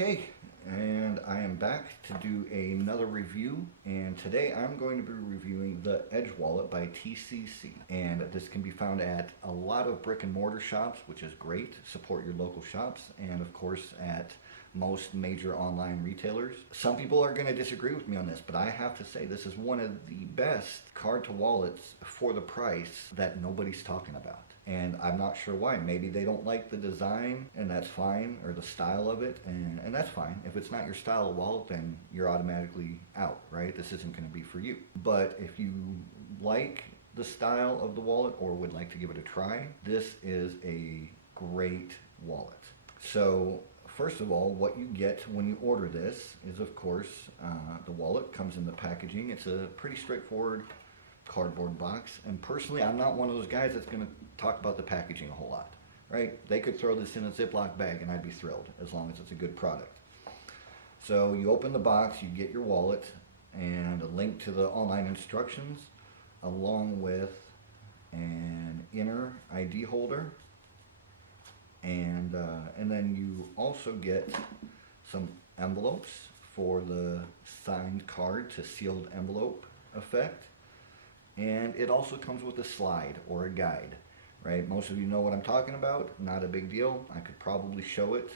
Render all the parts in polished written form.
Okay, and I am back to do another review, and today I'm going to be reviewing the Edge Wallet by TCC. And this can be found at a lot of brick and mortar shops, which is great. Support your local shops, and of course at most major online retailers. Some people are going to disagree with me on this, but I have to say this is one of the best card to wallets for the price that nobody's talking about. And I'm not sure why. Maybe they don't like the design, and that's fine, or the style of it, and that's fine. If it's not your style of wallet, then you're automatically out, right? This isn't going to be for you. But if you like the style of the wallet or would like to give it a try, this is a great wallet. So first of all, what you get when you order this is, of course, the wallet comes in the packaging. It's a pretty straightforward cardboard box, and personally I'm not one of those guys that's going to talk about the packaging a whole lot, right? They could throw this in a Ziploc bag and I'd be thrilled, as long as it's a good product. So you open the box, you get your wallet and a link to the online instructions, along with an inner ID holder, and then you also get some envelopes for the signed card to sealed envelope effect. And it also comes with a slide or a guide, right? Most of you know what I'm talking about. Not a big deal. I could probably show it,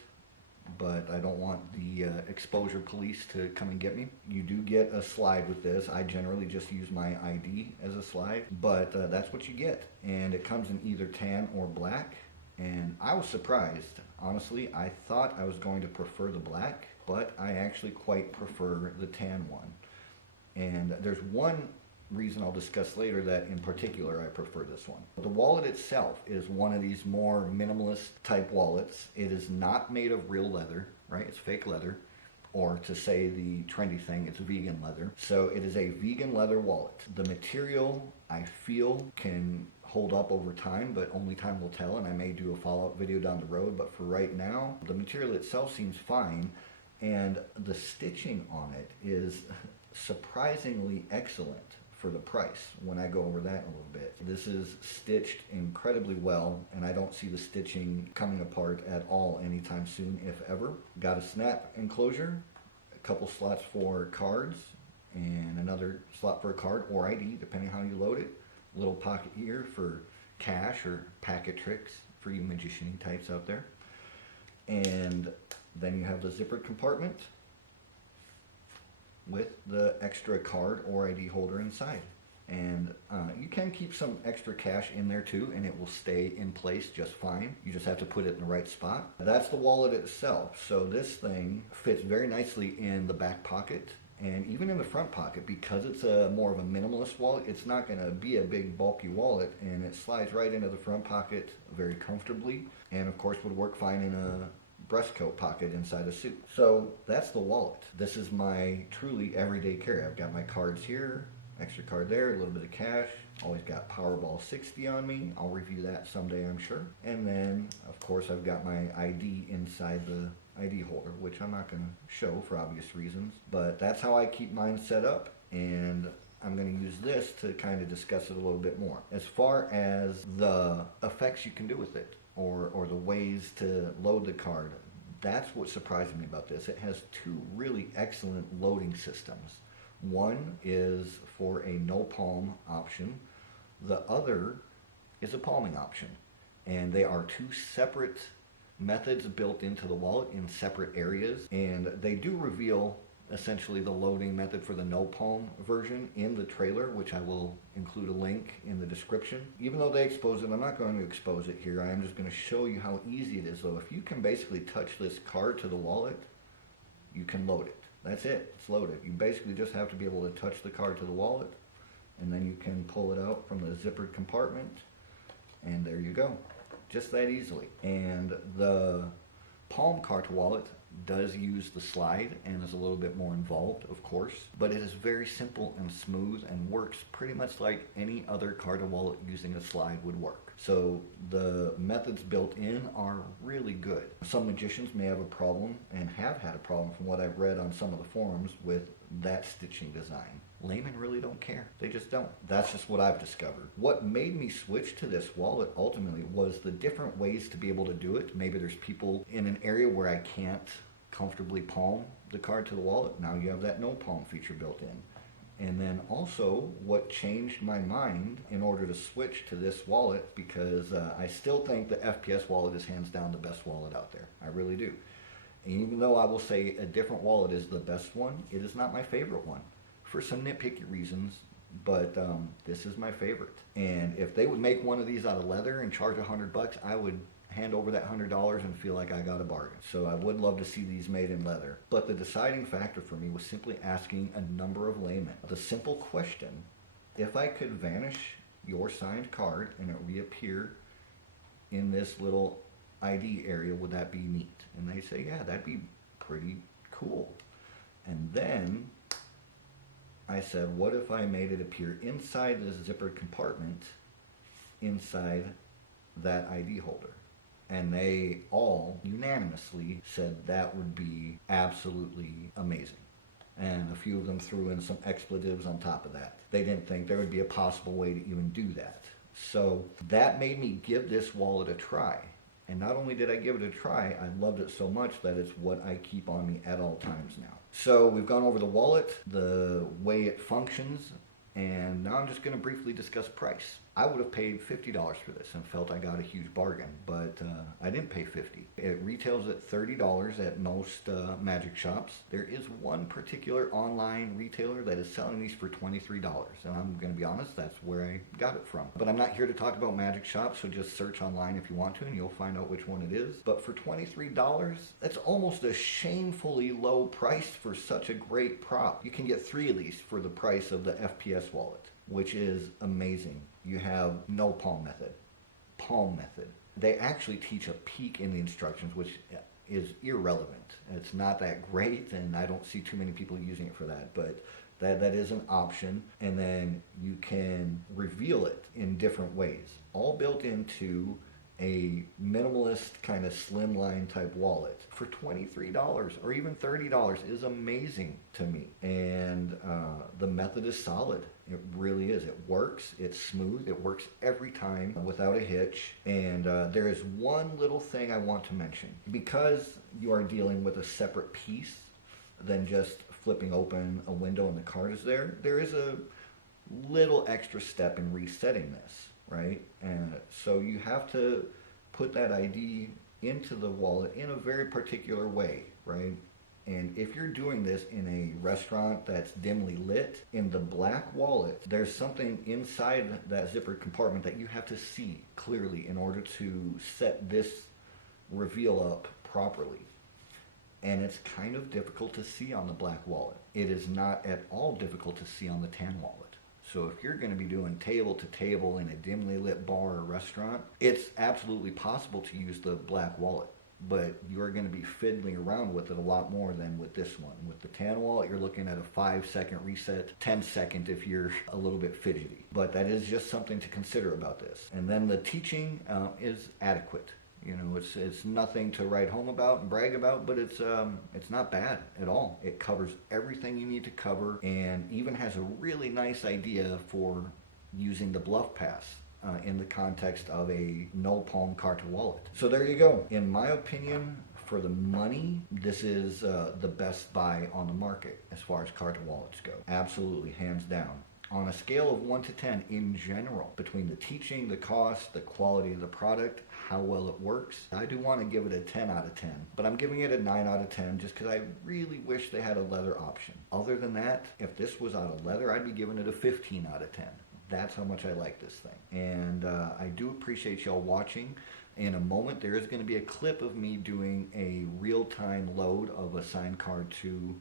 but I don't want the exposure police to come and get me. You do get a slide with this. I generally just use my ID as a slide, but that's what you get. And it comes in either tan or black. And I was surprised. Honestly, I thought I was going to prefer the black, but I actually quite prefer the tan one. And there's one reason I'll discuss later that in particular I prefer this one. The wallet itself is one of these more minimalist type wallets. It is not made of real leather, right? It's fake leather, or to say the trendy thing, it's vegan leather. So it is a vegan leather wallet. The material, I feel, can hold up over time, but only time will tell, and I may do a follow-up video down the road. But for right now, the material itself seems fine, and the stitching on it is surprisingly excellent for the price when I go over that a little bit. This is stitched incredibly well, and I don't see the stitching coming apart at all anytime soon, if ever. Got a snap enclosure, a couple slots for cards, and another slot for a card or ID, depending how you load it. A little pocket here for cash or packet tricks for you magician types out there. And then you have the zippered compartment with the extra card or ID holder inside. And you can keep some extra cash in there too, and it will stay in place just fine. You just have to put it in the right spot. That's the wallet itself. So this thing fits very nicely in the back pocket and even in the front pocket. Because it's a more of a minimalist wallet, it's not going to be a big bulky wallet, and it slides right into the front pocket very comfortably, and of course would work fine in a breast coat pocket inside a suit. So that's the wallet. This is my truly everyday carry. I've got my cards here, extra card there, a little bit of cash. Always got Powerball 60 on me. I'll review that someday, I'm sure. And then, of course, I've got my ID inside the ID holder, which I'm not going to show for obvious reasons. But that's how I keep mine set up, and I'm going to use this to kind of discuss it a little bit more. As far as the effects you can do with it, or the ways to load the card, that's what surprised me about this. It has two really excellent loading systems. One is for a no palm option. The other is a palming option. And they are two separate methods built into the wallet in separate areas. And they do reveal essentially the loading method for the no palm version in the trailer, which I will include a link in the description. Even though they expose it, I'm not going to expose it here. I am just going to show you how easy it is, though. If you can basically touch this card to the wallet, you can load it. That's it. It's loaded. You basically just have to be able to touch the card to the wallet, and then you can pull it out from the zippered compartment, and there you go. Just that easily. And the palm card to wallet does use the slide and is a little bit more involved, of course, but it is very simple and smooth and works pretty much like any other card to wallet using a slide would work. So the methods built in are really good. Some magicians may have a problem, and have had a problem from what I've read on some of the forums, with that stitching design. Laymen really don't care. They just don't. That's just what I've discovered. What made me switch to this wallet ultimately was the different ways to be able to do it. Maybe there's people in an area where I can't comfortably palm the card to the wallet. Now you have that no palm feature built in. And then also what changed my mind in order to switch to this wallet, because I still think the FPS wallet is hands down the best wallet out there. I really do. And even though I will say a different wallet is the best one, it is not my favorite one for some nitpicky reasons, but this is my favorite. And if they would make one of these out of leather and charge $100, I would hand over that $100 and feel like I got a bargain. So I would love to see these made in leather. But the deciding factor for me was simply asking a number of laymen the simple question: if I could vanish your signed card and it reappear in this little ID area, would that be neat? And they say, yeah, that'd be pretty cool. And then I said, what if I made it appear inside this zippered compartment inside that ID holder? And they all unanimously said that would be absolutely amazing. And a few of them threw in some expletives on top of that. They didn't think there would be a possible way to even do that. So that made me give this wallet a try. And not only did I give it a try, I loved it so much that it's what I keep on me at all times now. So we've gone over the wallet, the way it functions, and now I'm just going to briefly discuss price. I would have paid $50 for this and felt I got a huge bargain, but I didn't pay $50. It retails at $30 at most magic shops. There is one particular online retailer that is selling these for $23, and I'm going to be honest, that's where I got it from. But I'm not here to talk about magic shops, so just search online if you want to, and you'll find out which one it is. But for $23, that's almost a shamefully low price for such a great prop. You can get 3 of these for the price of the FPS wallet, which is amazing. You have no palm method, palm method. They actually teach a peek in the instructions, which is irrelevant. It's not that great, and I don't see too many people using it for that, but that is an option. And then you can reveal it in different ways, all built into a minimalist kind of slimline type wallet for $23 or even $30 is amazing to me. And the method is solid. It really is. It works. It's smooth. It works every time without a hitch. And there is one little thing I want to mention. Because you are dealing with a separate piece than just flipping open a window and the card is there, there is a little extra step in resetting this, right? And so you have to put that ID into the wallet in a very particular way, right? And if you're doing this in a restaurant that's dimly lit, in the black wallet, there's something inside that zippered compartment that you have to see clearly in order to set this reveal up properly. And it's kind of difficult to see on the black wallet. It is not at all difficult to see on the tan wallet. So if you're going to be doing table to table in a dimly lit bar or restaurant, it's absolutely possible to use the black wallet. But you're going to be fiddling around with it a lot more than with this one. With the tan wallet, you're looking at a 5-second reset, 10-second if you're a little bit fidgety. But that is just something to consider about this. And then the teaching is adequate. You know, it's nothing to write home about and brag about, but it's not bad at all. It covers everything you need to cover, and even has a really nice idea for using the bluff pass in the context of a no palm card to wallet. So there you go. In my opinion, for the money, this is the best buy on the market as far as card to wallets go. Absolutely, hands down. On a scale of 1 to 10 in general, between the teaching, the cost, the quality of the product, how well it works, I do want to give it a 10 out of 10. But I'm giving it a 9 out of 10 just because I really wish they had a leather option. Other than that, if this was out of leather, I'd be giving it a 15 out of 10. That's how much I like this thing. And I do appreciate y'all watching. In a moment, there is going to be a clip of me doing a real-time load of a signed card to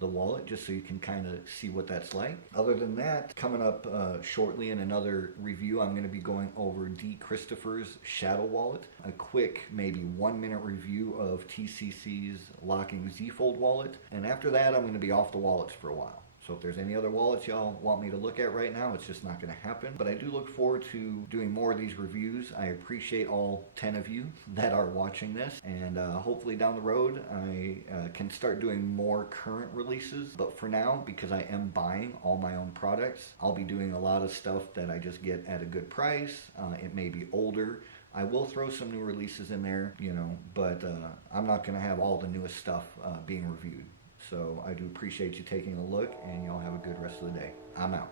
the wallet, just so you can kind of see what that's like. Other than that, coming up shortly in another review, I'm going to be going over D. Christopher's Shadow Wallet, a quick, maybe 1-minute review of TCC's Locking Z-Fold Wallet, and after that, I'm going to be off the wallets for a while. So if there's any other wallets y'all want me to look at right now, it's just not going to happen. But I do look forward to doing more of these reviews. I appreciate all 10 of you that are watching this. And hopefully down the road, I can start doing more current releases. But for now, because I am buying all my own products, I'll be doing a lot of stuff that I just get at a good price. It may be older. I will throw some new releases in there, you know, but I'm not going to have all the newest stuff being reviewed. So I do appreciate you taking a look, and y'all have a good rest of the day. I'm out.